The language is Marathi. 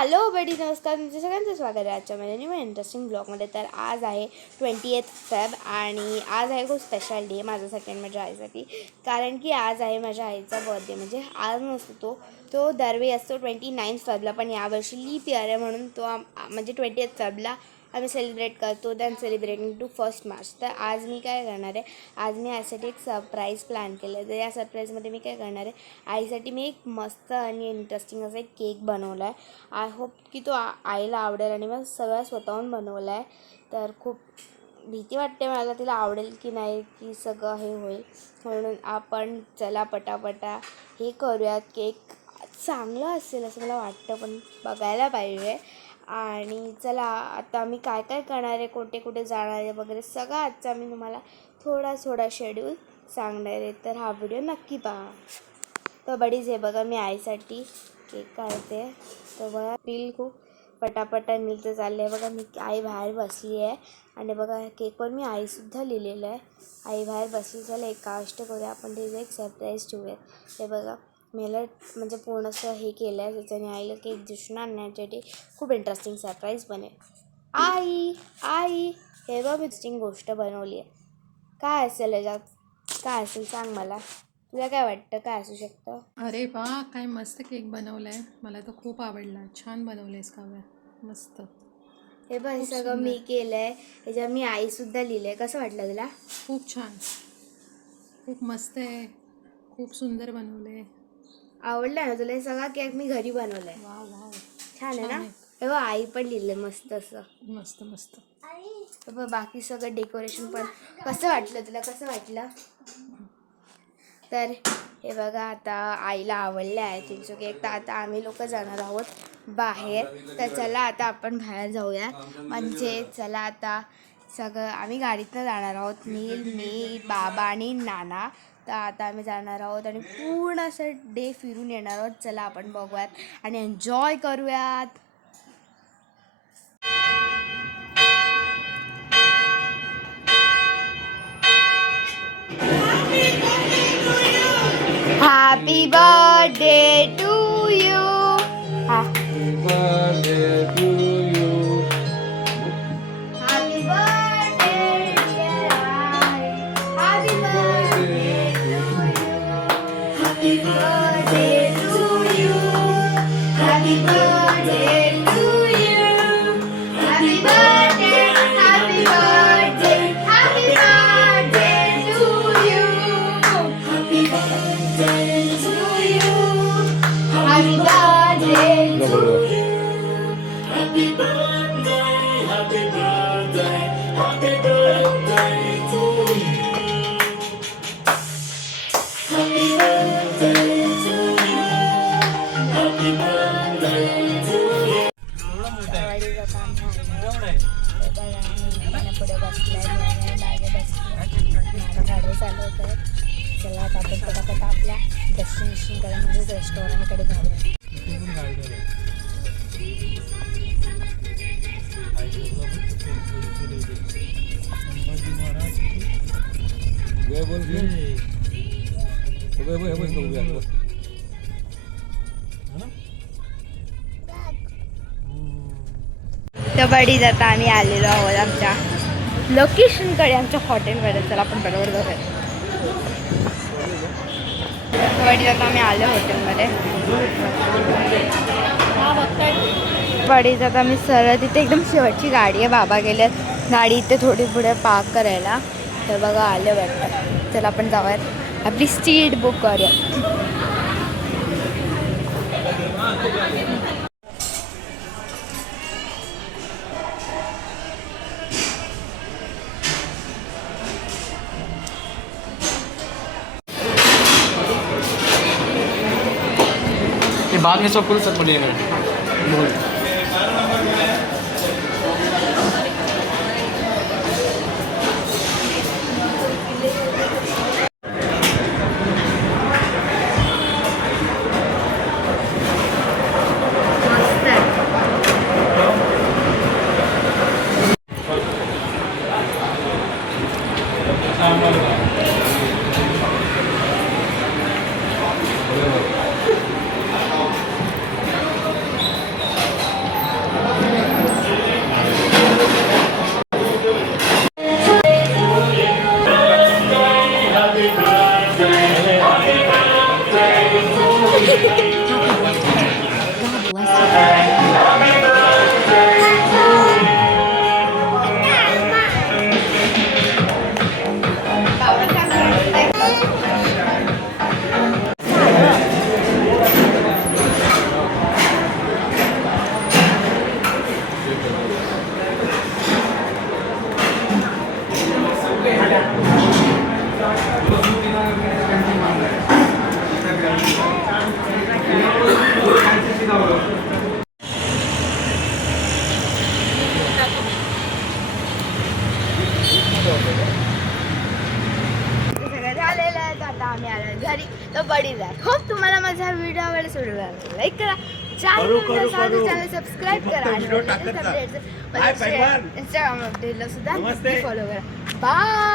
हॅलो बडी, नमस्कार. तुमचं सगळ्यांचं स्वागत आहे आजच्या माझ्या न्यू इंटरेस्टिंग ब्लॉगमध्ये. तर आज आहे 28 फेब आणि आज आहे खूप स्पेशल डे माझ्यासाठी आणि माझ्या आईसाठी. कारण की आज आहे माझ्या आईचा बर्थडे. म्हणजे आज नसतो तो दरवेळी असतो 29 फेबला, पण यावर्षी लीप इयर आहे म्हणून तो म्हणजे 28 फेबला आम्ही सेलिब्रेट करतो. Then celebrating to 1 March. तर आज मी काय करणार आहे, आज मी आईसाठी एक सरप्राईज प्लॅन केलं आहे. तर या सरप्राईजमध्ये मी काय करणार आहे, आईसाठी मी एक मस्त आणि इंटरेस्टिंग असा एक केक बनवला आहे. आय होप की तो आईला आवडेल आणि मग सगळं स्वतःहून बनवलं आहे. तर खूप भीती वाटते मला तिला आवडेल की नाही, की सगळं हे होईल. म्हणून आपण चला पटापटा हे करूयात. केक चांगलं असेल असं मला वाटतं, पण बघायला पाहिजे. आणि चला आता मी काय काय करणार आहे, कुठे कुठे जाणार आहे वगैरे सगळं आजचा मी तुम्हाला थोडा शेड्यूल सांगणार आहे. तर हा व्हिडिओ नक्की पहा. तर बडीच हे बघा, मी आईसाठी केक काढते. तर बघा बिल खूप पटापटा मिळतं चाललं आहे. बघा मी आई बाहेर बसली आहे आणि बघा केकवर मी आईसुद्धा लिहिलेलं आहे. आई बाहेर बसली. चला एक काष्ट करूया आपण, तिचं एक सरप्राईज ठेवूयात. हे बघा मला म्हणजे पूर्ण असं हे केलं आहे, त्याच्याने आईला केक दिसणार नाही, याच्यासाठी खूप इंटरेस्टिंग सरप्राईज बनेल. आई आई हे बघ इंटरेस्टिंग गोष्ट बनवली आहे. काय असेल याच्यात, काय असेल सांग मला. तुला काय वाटतं काय असू शकतं? अरे वा, काय मस्त केक बनवलाय. मला तर खूप आवडला. छान बनवलेस काव्या, मस्त. हे बघ हे खूप सगळं सुंदर, मी केलं आहे. ह्याच्यावर मी आईसुद्धा लिहिलं आहे. कसं वाटलं तुला? खूप छान, खूप मस्त आहे. खूप सुंदर बनवले. आवडलं ना तुला? हे सगळा केक मी घरी बनवला आहे. वाव वाव, छान आहे छान ना? आहे. हे बघ आई पण लिहिलं मस्त असं. मस्त मस्त. हे बघ बाकी सगळं डेकोरेशन पण. कसं वाटलं तुला, कसं वाटलं? तर हे बघा आता आईला आवडलं आहे चिंचू केक. तर आता आम्ही लोक जाणार आहोत बाहेर. तर चला आता आपण बाहेर जाऊया. म्हणजे चला आता सगळं आम्ही गाडीतनं जाणार आहोत. मी बाबा आणि नाना. तर आता आम्ही जाणार आहोत आणि पूर्ण असं डे फिरून येणार आहोत. चला आपण बघूयात आणि एन्जॉय करूयात. Happy birthday to you. Happy birthday to you. Happy birthday dear I. Happy birthday to you. Happy birthday to you. Happy birthday to you. Happy birthday, happy birthday, happy birthday to you. Happy birthday to you. Happy birthday to you. Happy birthday, happy birthday, happy birthday to you. Happy birthday to you. Happy birthday to you. पुढे बसलाय मागे बसलाय गाड्या चालू होत आहेत. चला आता आपण पटापट आपल्या डेस्टिनेशनकडे म्हणजेच रेस्टॉरंटकडे जाऊया. तर बडी जाता आम्ही आलेलो आहोत आमच्या लोकेशनकडे, आमच्या हॉटेलकडे. चला आपण बरोबर जाऊया. बडी जाता आम्ही आलो हॉटेलमध्ये. बडी जाता आम्ही सरळ तिथे एकदम शेवटची गाडी आहे. बाबा गेल्यात गाडी इथे थोडी पुढे पार्क करायला. तर बघा आलं वाटतं. चला आपण जाऊयात, आपली सीट बुक करूया. बाद में सब कुछ सब बढ़िया आवडीला. होप तुम्हाला माझा व्हिडिओ आवडला लाईक करा, चॅनल सबस्क्राईब करा आणि इंस्टाग्राम अपडेटला सुद्धा फॉलो करा. बाय.